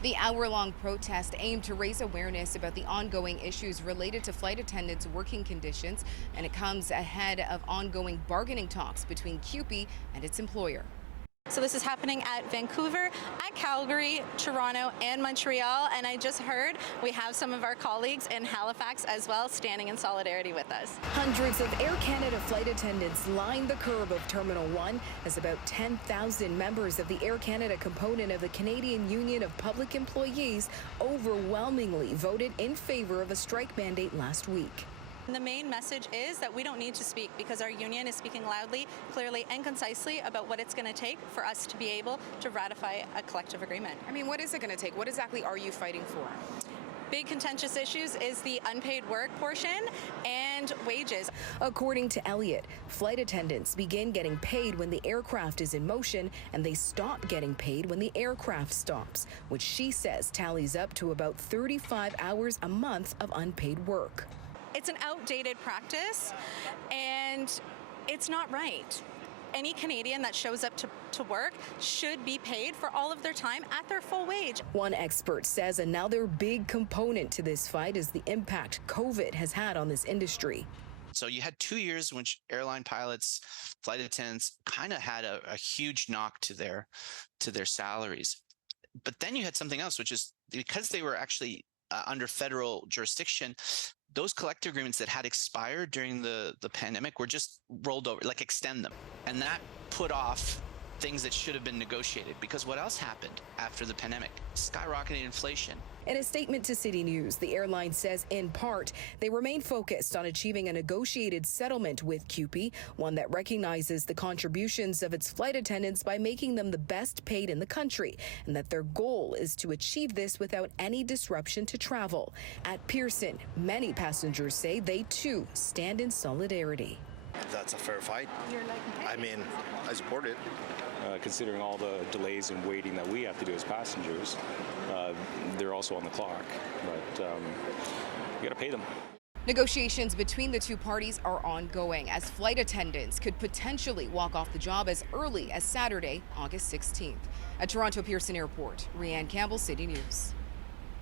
The hour-long protest aimed to raise awareness about the ongoing issues related to flight attendants' working conditions, and it comes ahead of ongoing bargaining talks between CUPE and its employer. So this is happening at Vancouver, at Calgary, Toronto, and Montreal. And I just heard we have some of our colleagues in Halifax as well standing in solidarity with us. Hundreds of Air Canada flight attendants line the curb of Terminal 1 as about 10,000 members of the Air Canada component of the Canadian Union of Public Employees overwhelmingly voted in favor of a strike mandate last week. And the main message is that we don't need to speak because our union is speaking loudly, clearly, and concisely about what it's going to take for us to be able to ratify a collective agreement. I mean, what is it going to take? What exactly are you fighting for? Big contentious issues is the unpaid work portion and wages. According to Elliot, flight attendants begin getting paid when the aircraft is in motion, and they stop getting paid when the aircraft stops, which she says tallies up to about 35 hours a month of unpaid work. It's an outdated practice, and it's not right. Any Canadian that shows up to work should be paid for all of their time at their full wage. One expert says another big component to this fight is the impact COVID has had on this industry. So you had 2 years in which airline pilots, flight attendants kind of had a huge knock to their salaries. But then you had something else, which is because they were actually under federal jurisdiction, those collective agreements that had expired during the pandemic were just rolled over, like extend them. And that put off things that should have been negotiated, because what else happened after the pandemic? Skyrocketed inflation. In a statement to City News, the airline says, in part, they remain focused on achieving a negotiated settlement with CUPE, one that recognizes the contributions of its flight attendants by making them the best paid in the country, and that their goal is to achieve this without any disruption to travel. At Pearson, many passengers say they too stand in solidarity. That's a fair fight. I mean, I support it. Considering all the delays and waiting that we have to do as passengers, they're also on the clock, but you got to pay them. Negotiations between the two parties are ongoing as flight attendants could potentially walk off the job as early as Saturday, August 16th. At Toronto Pearson Airport, Rhianne Campbell, City News.